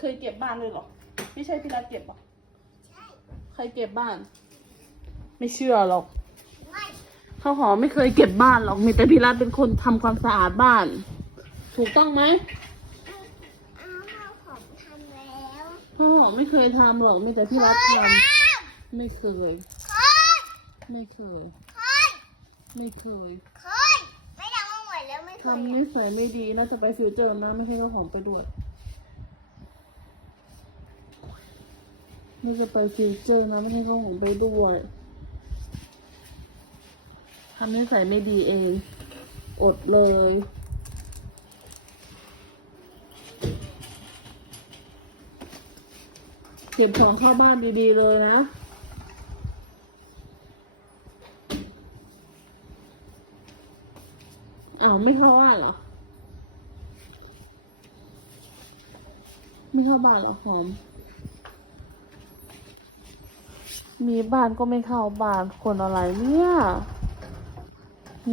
เคยเก็บบ้านเลยเหรอ ไม่ใช่พี่รัฐเก็บเหรอใช่ใครเก็บบ้าน ไม่เชื่อหรอกไม่ข้าวหอมไม่เคยเก็บบ้านหรอก มีแต่พี่รัฐเป็นคนทำความสะอาดบ้าน ถูกต้องไหมเอาเอาผมทำแล้วข้าวหอมไม่เคยทำหรอก มีแต่พี่รัฐทเคยทำไม่เคยำเคย ไม่เคยเคยไม่เคยเคยไม่ทำมาหมดแล้วไม่เคยทำนิสัยไม่ดีน่าจะไปฟิวเจอร์นะไม่ให้ข้าวหอมไปด้วย น่าจะไปฟิวเจอร์นะไม่ให้ข้าวหอมไปด้วยทำนิสัยไม่ดีเอง อดเลย เก็บของเข้าบ้านดีๆเลยนะอ้าวไม่เข้าบ้านเหรอ ไม่เข้าบ้านเหรอหอม มีบ้านก็ไม่เข้าบ้านคนอะไรเนี่ย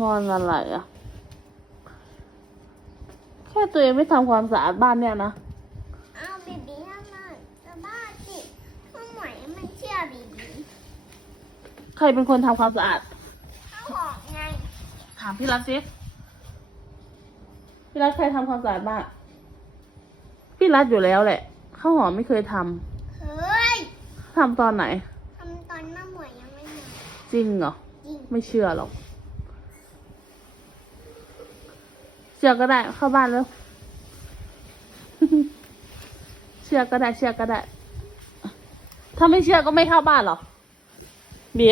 งอนอะไรอะแค่ตัวเองไม่ทำความสะอาดบ้านเนี่ยนะ เอาบีบีทำหน่อยจะบ้าจิห้องไหนมันเชื่อบีบีใครเป็นคนทำความสะอาด เขาบอกไง ถามพี่รัฐสิพี่รัฐใครทำความสะอาดบ้านพี่รัฐอยู่แล้วแหละข้าวหอมไม่เคยทำเฮ้ยทำตอนไหนทำต อนแม่หมวยยังไม่มาจริงเหรอ จริงไม่เชื่อหรอก เชื่อก็ได้ เข้าบ้านแล้ว เชื่อก็ได้ เชื่อก็ได้ ถ้าไม่เชื่อก็ไม่เข้าบ้านหรอบี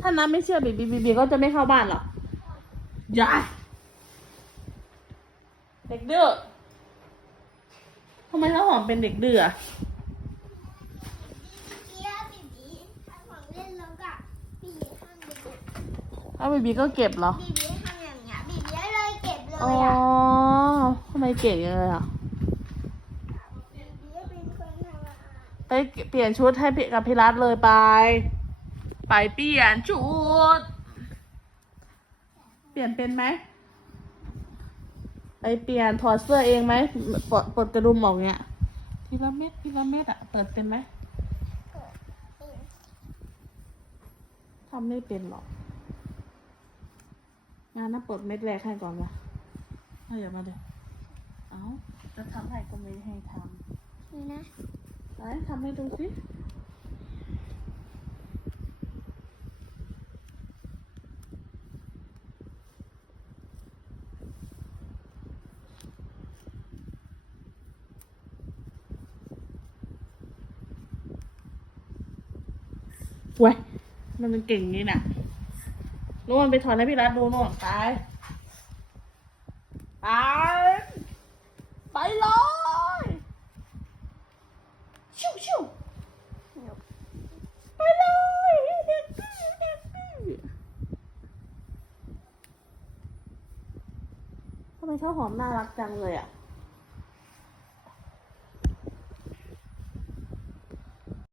ถ้าน้ำไม่เชื่อบีบีบีบีก็จะไม่เข้าบ้านหรออย่าเด็กดื้อทำไมข้าวหอมเป็นเด็กดื้ออะ เกียร์บีบีทำของเล่นแล้วก็บีบีทำบีบี ถ้าบีบีก็เก็บเหรอ บีบีทำอย่างเงี้ยบีบีเลยเก็บเลยอ๋ออะทำไมเก่งจังเลยอะ บีบีเป็นคนทำอาหารไปเปลี่ยนชุดให้พี่กับพี่รัฐเลยไป ไปเปลี่ยนชุด เปลี่ยนเป็นไหม ไปเปลี่ยนถอดเสื้อเองไหมปลดปลดกระดุมออกเนี้ยทีละเม็ดทีละเม็ดอะเปิดเป็นไหมเกิดเป็นทำไม่เป็นหรอก งานน่าปลดเม็ดแรกให้ก่อนวะเอาอย่ามาเดี๋ยวเอาจะทำให้ก็ไม่ให้ทนี่นะำไหนทำให้ดูสิเว้ยมันเป็นเก่งอย่างนี้น่ะ นู่นไปถอนให้พี่รัฐดูนู่นไปไปไปเลยชิวชิวไปเลยเด็กดื้อเด็กดื้อทำไมข้าวหอมน่ารักจังเลยอะ